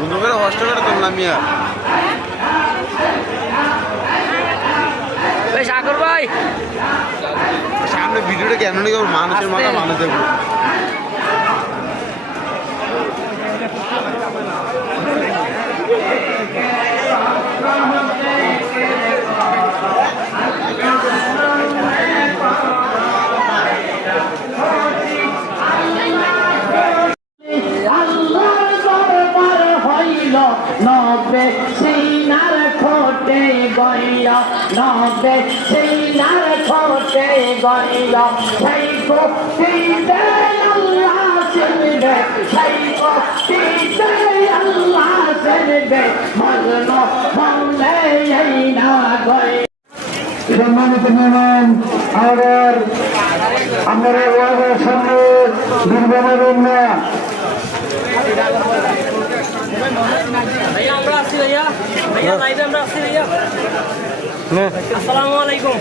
বন্ধু করে কষ্ট করে তুললাম মিয়া। সাগর ভাই সামনে ভিডিওটা কেন নিয়ে মানুষের মাথা মানুষ দেখবো। নবে সিনার ঠোঁটে গইল নবে সিনার ঠোঁটে গইল সেই ভক্তিতে আল্লাহ চিনবে সেই ভক্তিতে আল্লাহ চিনবে মগ্ন মনে এই না গই। সম্মানিত মেহমান আমাদের ওয়াজের সামনে দুর্গানের না ভাইয়া আমরা আসছি ভাইয়া ভাইয়া লাইভে আমরা আসছি ভাইয়া। আসসালামু আলাইকুম।